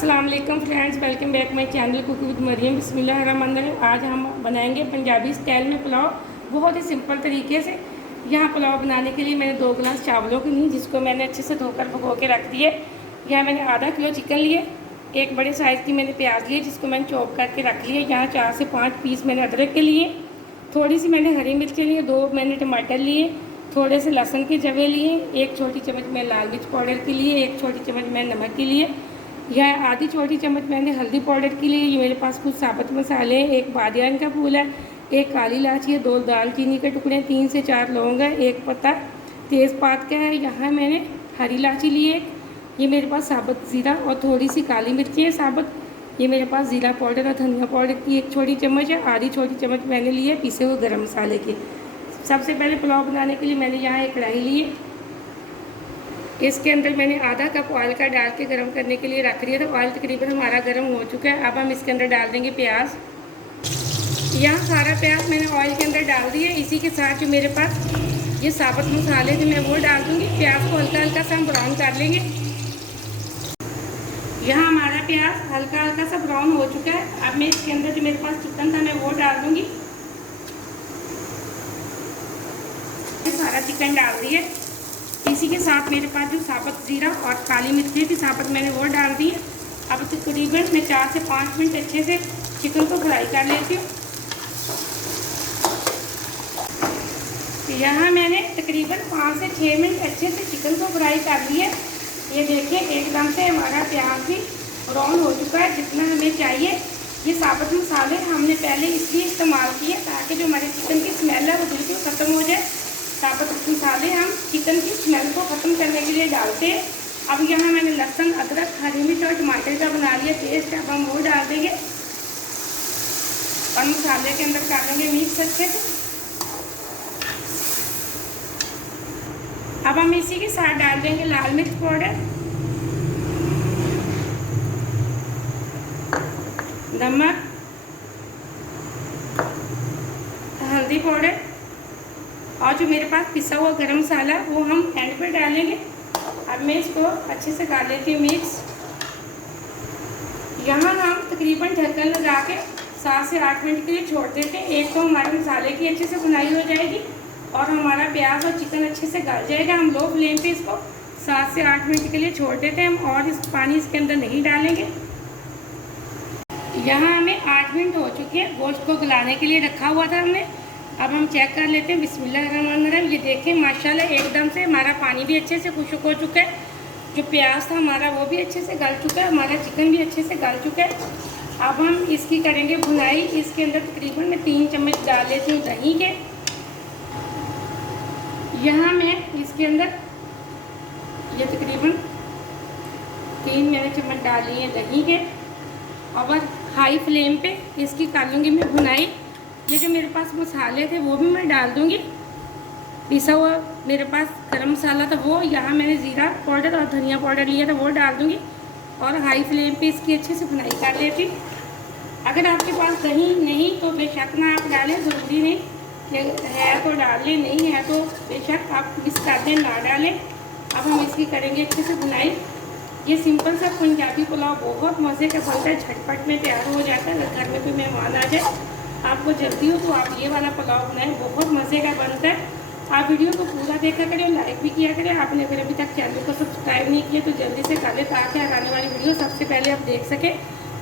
अस्सलाम वालेकुम friends, welcome back my channel cook with Mariam. बिस्मिल्लाहिर्रहमानिर्रहीम। आज हम बनाएंगे पंजाबी स्टाइल में पुलाव, बहुत ही सिंपल तरीके से। यहाँ पुलाव बनाने के लिए मैंने 2 गिलास चावलों के लिए, जिसको मैंने अच्छे से धोकर भिगो के रख दिए। यहाँ मैंने आधा किलो चिकन लिए, एक बड़े साइज़ की मैंने प्याज लिए जिसको मैंने चॉप करके रख लिया। यहाँ 4 से 5 पीस मैंने अदरक के लिए, थोड़ी सी मैंने हरी मिर्च लिए, 2 मैंने टमाटर लिए, थोड़े से लहसुन के जवे लिए, 1 छोटी चम्मच मैं लाल मिर्च पाउडर के लिए, 1 छोटी चम्मच मैं नमक के लिए, यह आधी छोटी चम्मच मैंने हल्दी पाउडर के लिए। ये मेरे पास कुछ साबुत मसाले हैं, 1 बादियान का फूल है, 1 काली इलायची है, 2 दालचीनी के टुकड़े, 3 से 4 लौंग है, 1 पत्ता तेज़पात का है। यहाँ मैंने हरी इलायची ली है, ये मेरे पास साबुत ज़ीरा और थोड़ी सी काली मिर्ची है साबुत। ये मेरे पास ज़ीरा पाउडर और धनिया पाउडर की 1 छोटी चम्मच है। आधी छोटी चम्मच मैंने ली है पिसे हुए गरम मसाले के। सबसे पहले पुलाव बनाने के लिए मैंने यहाँ एक कढ़ाई ली है, इसके अंदर मैंने आधा कप ऑयल का डाल के गर्म करने के लिए रख दिया था। ऑयल तकरीबन हमारा गर्म हो चुका है। अब हम इसके अंदर डाल देंगे प्याज। यहाँ सारा प्याज मैंने ऑयल के अंदर डाल दिया। इसी के साथ जो मेरे पास ये साबुत मसाले थे मैं वो डाल दूँगी। प्याज को हल्का हल्का सा हम ब्राउन कर लेंगे। यहाँ हमारा प्याज हल्का हल्का सा ब्राउन हो चुका है। अब मैं इसके अंदर जो मेरे पास चिकन था मैं वो डाल दूँगी। सारा चिकन डाल दिए। इसी के साथ मेरे पास जो साबुत ज़ीरा और काली मिर्ची थी साबुत मैंने वो डाल दी है। अब तकरीबन मैं 4 से 5 मिनट अच्छे से चिकन को फ्राई कर लेती हूँ। यहाँ मैंने तकरीबन 5 से 6 मिनट अच्छे से चिकन को फ्राई कर लिया। ये देखिए एकदम से हमारा प्याज भी ब्राउन हो चुका है जितना हमें चाहिए। ये साबुत मसाले हमने पहले इसलिए इस्तेमाल किए ताकि जो हमारे चिकन की स्मेल है वो बिल्कुल ख़त्म हो जाए। साबुत मसाले हम चिकन की स्मेल को ख़त्म करने के लिए डालते हैं। अब यहाँ मैंने लहसुन, अदरक, हरी मिर्च और टमाटर का बना लिया पेस्ट। अब हम वो डाल देंगे और मसाले के अंदर कर देंगे मिक्स अच्छे से। अब हम इसी के साथ डाल देंगे लाल मिर्च पाउडर, नमक, हल्दी पाउडर और जो मेरे पास पिसा हुआ गरम मसाला वो हम एंड पे डालेंगे। अब मैं इसको अच्छे से कर लेती हूँ मिक्स। यहाँ हम तकरीबन ढक्कन लगा के 7 से 8 मिनट के लिए छोड़ देते हैं। एक तो हमारे मसाले की अच्छे से भुनाई हो जाएगी और हमारा प्याज और चिकन अच्छे से गल जाएगा। हम लो फ्लेम पे इसको 7 से 8 मिनट के लिए छोड़ देते हैं हम, और इस पानी इसके अंदर नहीं डालेंगे। यहाँ हमें 8 मिनट हो चुके हैं। गोश्त को गलाने के लिए रखा हुआ था हमने। अब हम चेक कर लेते हैं। बिस्मिल्लाहिर्रहमानिर्रहीम। ये देखें माशाल्लाह एकदम से हमारा पानी भी अच्छे से खुश्क हो चुका है। जो प्याज था हमारा वो भी अच्छे से गल चुका है, हमारा चिकन भी अच्छे से गल चुका है। अब हम इसकी करेंगे भुनाई। इसके अंदर तकरीबन मैं 3 चम्मच डाल लेती हूँ दही के। यहाँ मैं इसके अंदर ये तकरीबन 3 मैंने चम्मच डाल लिए हैं दही के। और हाई फ्लेम पे इसकी कर लूँगी मैं भुनाई। ये जो मेरे पास मसाले थे वो भी मैं डाल दूँगी। पिसा हुआ मेरे पास गरम मसाला था वो, यहाँ मैंने ज़ीरा पाउडर और धनिया पाउडर लिया था वो डाल दूँगी और हाई फ्लेम पे इसकी अच्छे से भुनाई कर लेती। अगर आपके पास दही नहीं तो बेशक ना आप डालें, ज़रूरी नहीं कि है तो डाल लें, नहीं है तो बेशक आप मिस कर दें, ना डालें। अब हम इसकी करेंगे अच्छे से भुनाई। ये सिंपल सा पंजाबी पुलाव बहुत मज़े का बनता है, झटपट में तैयार हो जाता है। घर में कोई मेहमान आ जाए, आपको जल्दी हो तो आप ये वाला पुलाव बनाएं, बहुत मज़े का बनता है। आप वीडियो को पूरा देखा करें, लाइक भी किया करें। आपने अगर अभी तक चैनल को सब्सक्राइब नहीं किया तो जल्दी से कर लें ताकि आने वाली वीडियो सबसे पहले आप देख सकें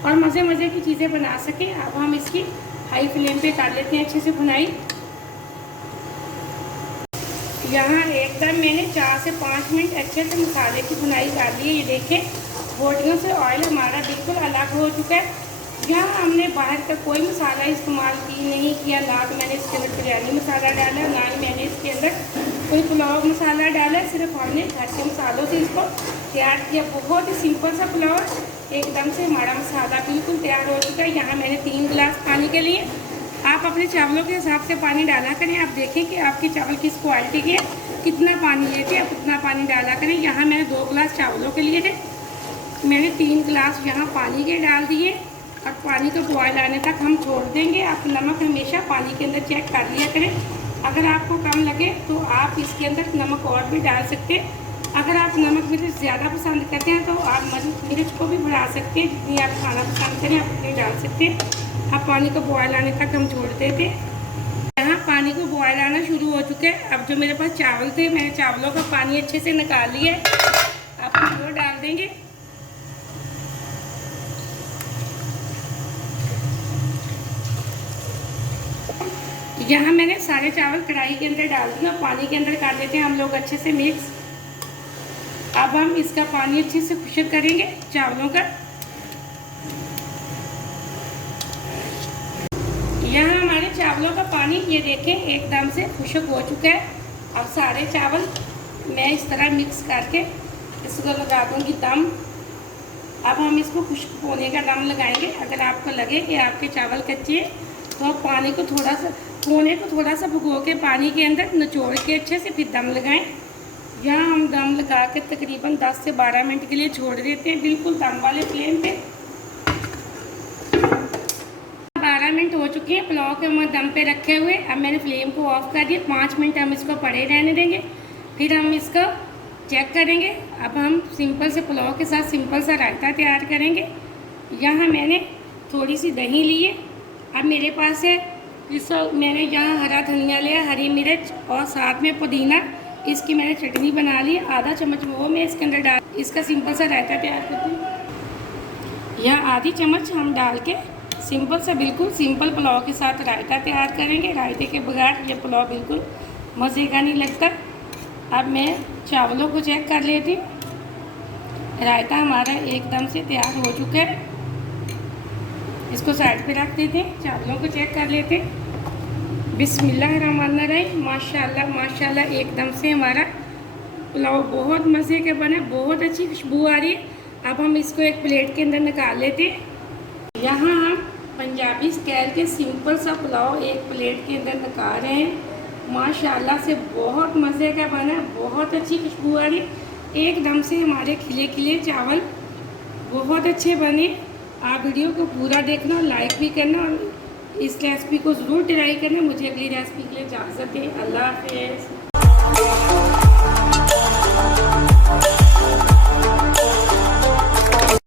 और मज़े की चीज़ें बना सकें। अब हम इसकी हाई फ्लेम पे कर लेते हैं अच्छे से भुनाई। यहाँ एकदम मैंने 4 से 5 मिनट अच्छे से मसाले की भुनाई कर ली है। ये देखें बोटियों से ऑयल हमारा बिल्कुल अलग हो चुका है। यहाँ हमने बाहर का कोई मसाला इस्तेमाल नहीं किया, ना तो मैंने इसके अंदर बिरयानी मसाला डाला, ना ही मैंने इसके अंदर कोई पुलाव मसाला डाला। सिर्फ हमने घर के मसालों से इसको तैयार किया। बहुत ही सिंपल सा पुलाव है। एकदम से हमारा मसाला बिल्कुल तैयार हो चुका है। यहाँ मैंने 3 गिलास पानी के लिए, आप अपने चावलों के हिसाब से पानी डाला करें। आप देखें कि आपके चावल किस क्वालिटी के हैं, कितना पानी लेते हैं, आप उतना पानी डाला करें। यहाँ मैंने 2 गिलास चावलों के लिए थे, मैंने 3 गिलास यहाँ पानी के डाल दिए और पानी को बॉयल आने तक हम छोड़ देंगे। आप नमक हमेशा पानी के अंदर चेक कर लिया करें। अगर आपको कम लगे तो आप इसके अंदर नमक और भी डाल सकते हैं। अगर आप नमक मिर्च ज़्यादा पसंद करते हैं तो आप मिर्च को भी बढ़ा सकते हैं, जितनी आप खाना पसंद करें आप उतनी डाल सकते हैं। अब पानी को बॉयल आने तक हम छोड़ देते हैं। यहाँ पानी को बॉयल आना शुरू हो चुके हैं। अब जो मेरे पास चावल थे, मैंने चावलों का पानी अच्छे से निकाल लिया है। अब हम वो डाल देंगे। यहाँ मैंने सारे चावल कढ़ाई के अंदर डाल दिया। पानी के अंदर कर देते हैं हम लोग अच्छे से मिक्स। अब हम इसका पानी अच्छे से खुश्क करेंगे चावलों का। यहाँ हमारे चावलों का पानी ये देखें एकदम से खुश्क हो चुका है। अब सारे चावल मैं इस तरह मिक्स करके इसको लगा दूँगी दम। अब हम इसको खुश्क होने का दम लगाएंगे। अगर आपको लगे कि आपके चावल कच्चे हैं तो आप पानी को थोड़ा सा भिगो के पानी के अंदर निचोड़ के अच्छे से फिर दम लगाएं। यहाँ हम दम लगा के तकरीबन 10 से 12 मिनट के लिए छोड़ देते हैं, बिल्कुल दम वाले फ्लेम पे। 12 मिनट हो चुके हैं पुलाव के हम दम पे रखे हुए। अब मैंने फ्लेम को ऑफ कर दिया। 5 मिनट हम इसको पड़े रहने देंगे, फिर हम इसको चेक करेंगे। अब हम सिंपल से पुलाव के साथ सिंपल सा रायता तैयार करेंगे। यहाँ मैंने थोड़ी सी दही ली है। अब मेरे पास है मैंने यहाँ हरा धनिया लिया, हरी मिर्च और साथ में पुदीना। इसकी मैंने चटनी बना ली। आधा चम्मच वो मैं इसके अंदर डाल इसका सिंपल सा रायता तैयार करती हूँ। यहाँ आधी चम्मच हम डाल के सिंपल सा बिल्कुल सिंपल पुलाव के साथ रायता तैयार करेंगे। रायते के बगैर ये पुलाव बिल्कुल मज़े का नहीं लगता। अब मैं चावलों को चेक कर लेती हूँ। रायता हमारा एकदम से तैयार हो चुका है। इसको साइड पे रख देते हैं। चावलों को चेक कर लेते हैं। बिस्मिल्लाहिर्रहमानिर्रहीम। माशाल्लाह माशाल्लाह एकदम से हमारा पुलाव बहुत मज़े के बने, बहुत अच्छी खुशबू आ रही है। अब हम इसको एक प्लेट के अंदर निकाल लेते हैं। यहाँ हम पंजाबी स्टाइल के सिंपल सा पुलाव एक प्लेट के अंदर निकाल रहे हैं। माशाल्लाह से बहुत मज़े का बना, बहुत अच्छी खुशबू आ रही है। एकदम से हमारे खिले खिले चावल बहुत अच्छे बने। आप वीडियो को पूरा देखना, लाइक भी करना और इस रेसिपी को ज़रूर ट्राई करना। मुझे अगली रेसिपी के लिए इजाज़त दें। अल्लाह हाफ़िज़।